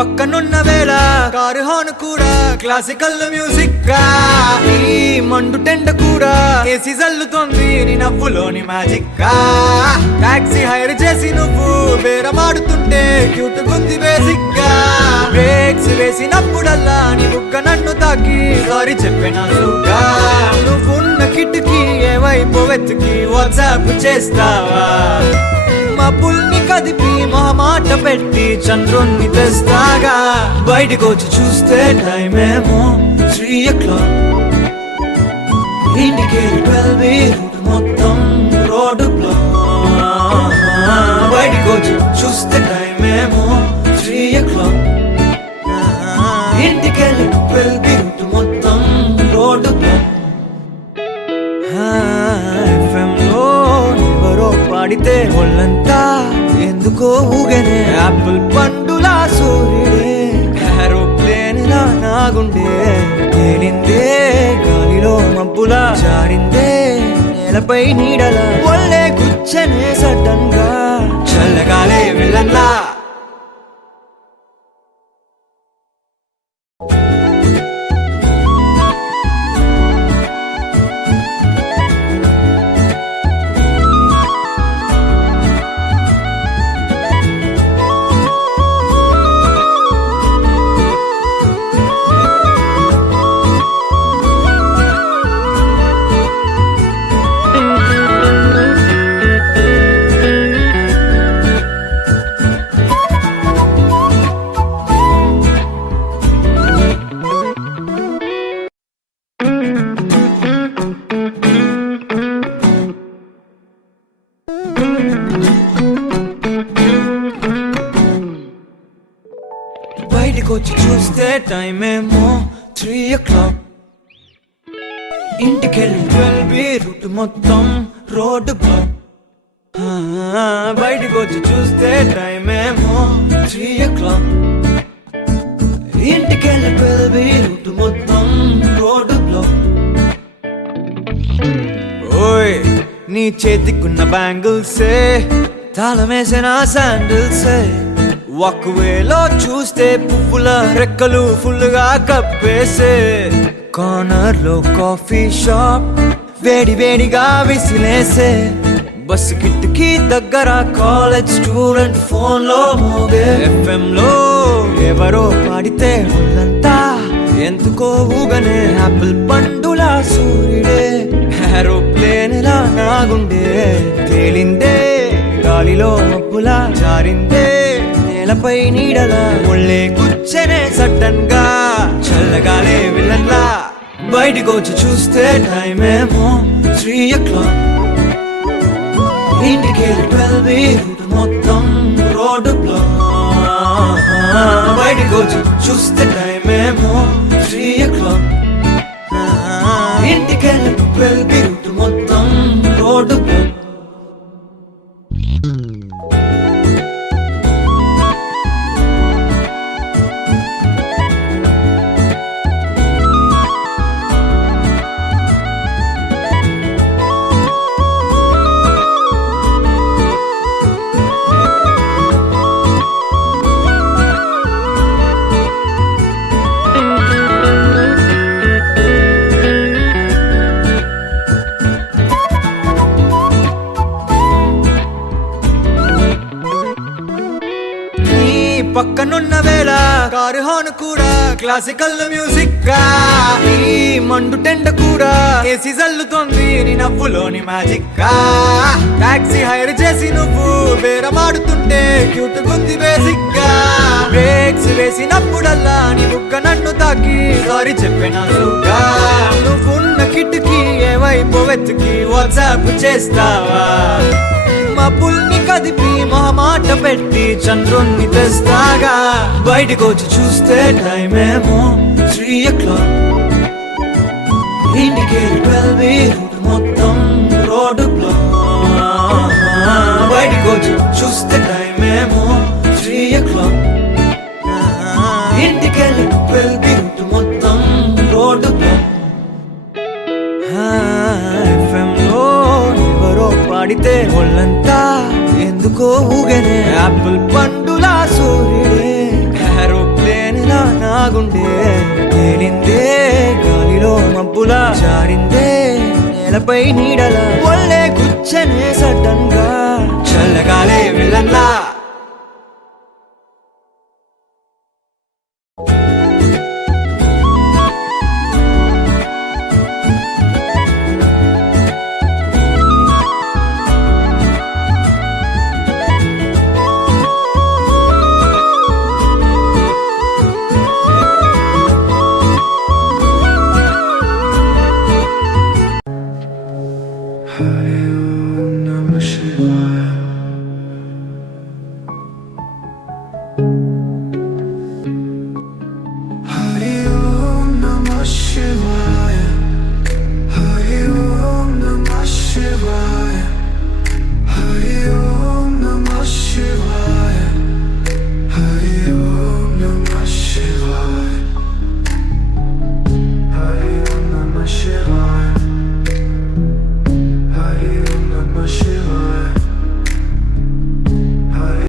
పక్కనున్న వేళ car horn కూడా క్లాసికల్ మ్యూజిక్ గా ఈ మండు టెండ కూడా ఏసీ జల్లుతోంది నీ నవ్వులోని మ్యాజిక్ గా టాక్సీ హైర్ చేసి నువ్వు బేరమాడుతుంటే క్యూట్ గుంది బేసిక్ గా బ్రేక్స్ వేసినప్పుడల్లా నీ బుగ్గ నన్ను తాకి సారీ చెప్పినా నువ్వున్న కిటికీ ఏ వైపు వెతికి వాట్సాప్ చేస్తావా మబ్బుల్ని కదిపి మొహమాట పెట్టి చంద్రుణ్ణి తెస్తాగా బయటకు వచ్చి చూస్తే టైం ఏమో 3 o'clock ఇండికేటర్ 12 రూట్ మొత్తం రోడ్డు బ్లాక్ బయటకు వచ్చి చూస్తే టైం ఏమో 3 o'clock ఇండికేటర్ 12 రూట్ మొత్తం రోడ్డు బ్లాక్ పాడితే ఒళ్ళంతా ఎందుకో ఊగనే యాపిల్ పండులా సూర్యుడే ఏరోప్లేన్ లా నాగుండే తేలిందే గాలిలో మబ్బులా జారిందే నేలపై నీడలా ఒళ్ళే గుచ్చనే సడన్ గా చల్లగాలే విలన్లా బయటకు వచ్చి చూస్తే టైం ఏమో 3 o'clock ఇంటికెళ్ళి 12 రూట్ మొత్తం రోడ్డు బ్లాక్ బయటకు వచ్చి చూస్తే టైం ఏమో 3 o'clock ఇంటికెళ్ళి 12 రూట్ మొత్తం రోడ్డు బ్లాక్ ఓయ్ నీ చేతికున్న బ్యాంగిల్సే తాళమేసిన శాండిల్సే ఒకవేళ చూస్తే పువ్వుల రెక్కలు ఫుల్ గా కప్పేసే కార్నర్ లో కాఫీ షాప్ వేడి వేడిగా విసిలేసే బస్సు కిటికీ దగ్గర కాలేజ్ స్టూడెంట్ ఫోన్ లో మోగే FM లో ఎవరో పాడితే ఒళ్ళంతా ఎందుకో ఊగనే యాపిల్ పండులా సూర్యుడే ఏరోప్లేన్ లా నాగుండే తేలిందే గాలిలో మబ్బులా జారిందే నేలపై నీడలా ఒళ్ళే కూర్చనే సడన్ గా చల్లగాలే విలన్లా బయటకు వచ్చి చూస్తే టైం ఏమో 3 o'clock ఇండికేటర్ 12 రూట్ మొత్తం రోడ్డు బ్లాక్ బయటకు వచ్చి చూస్తే టైం ఏమో 3 o'clock ఇండికేటర్ 12 రూట్ మొత్తం రోడ్డు బ్లాక్ పక్కనున్న వేళ కారు హార్న్ కూడా క్లాసికల్ మ్యూజిక్ గా ఈ మండు టెండ కూడా ఏసీ జల్లుతోంది నీ నవ్వులోని మ్యాజిక్ గా టాక్సీ హైర్ చేసి నువ్వు బేరమాడుతుంటే క్యూట్ గుంది బేసిక్ గా బ్రేక్స్ వేసినప్పుడల్లా నీ బుగ్గ నన్ను తాకి సారీ చెప్పినా నువ్వున్న కిటికీ ఏ వైపు వెతికి వాట్సాప్ చేస్తావా మబ్బుల్ని కదిపి మొహమాట పెట్టి చంద్రుణ్ణి తెస్తాగా బయటకు వచ్చి చూస్తే టైం ఏమో 3 o'clock ఇండికేటర్ 12 రూట్ మొత్తం రోడ్డు బ్లాక్ బయటకు వచ్చి చూస్తే టైం ఏమో 3 o'clock ఇండికేటర్ 12 రూట్ మొత్తం రోడ్డు బ్లాక్ FM లో ఎవరో పాడితే ఒళ్ళంతా ఎందుకో ఊగనే యాపిల్ పండులా సూర్యుడే నా గుండె తేలిందే గాలిలో మబ్బులా జారిందే నేలపై నీడలా ఒళ్ళే గుచ్చనే సడన్ గా చల్లగాలే విలన్లా Hare Om Namah Shivaya.